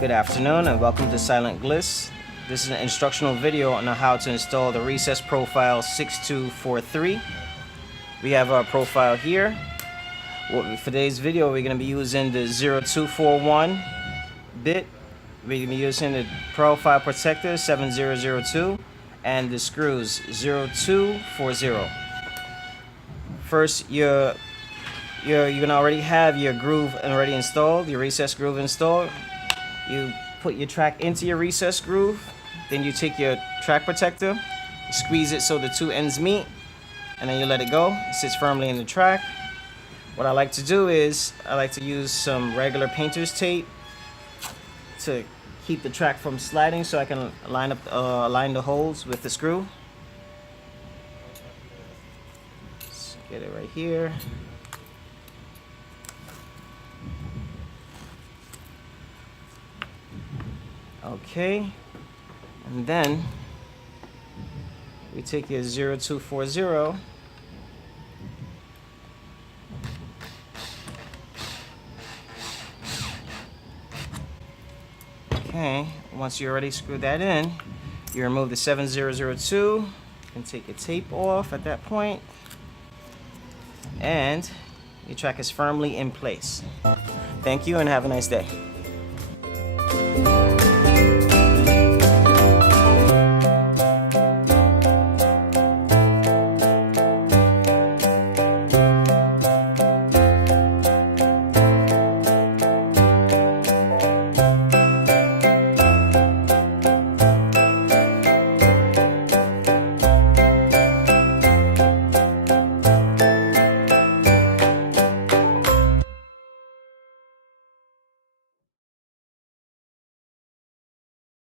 Good afternoon and welcome to Silent Gliss. This is an instructional video on how to install the recess profile 6243. We have our profile here. For today's video, we're going to be using the 0241 bit. We're going to be using the profile protector 7002 and the screws 0240. First, you're going to already have your groove already installed, your recess groove installed. You put your track into your recess groove, then you take your track protector, squeeze it so the two ends meet, and then you let it go. It sits firmly in the track. What I like to do is I like to use some regular painter's tape to keep the track from sliding, so I can align the holes with the screw. Let's get it right here. Okay, and then we take your 0240 okay, once you already screwed that in, you remove the 7002 and take your tape off at that point, and your track is firmly in place. Thank you and have a nice day.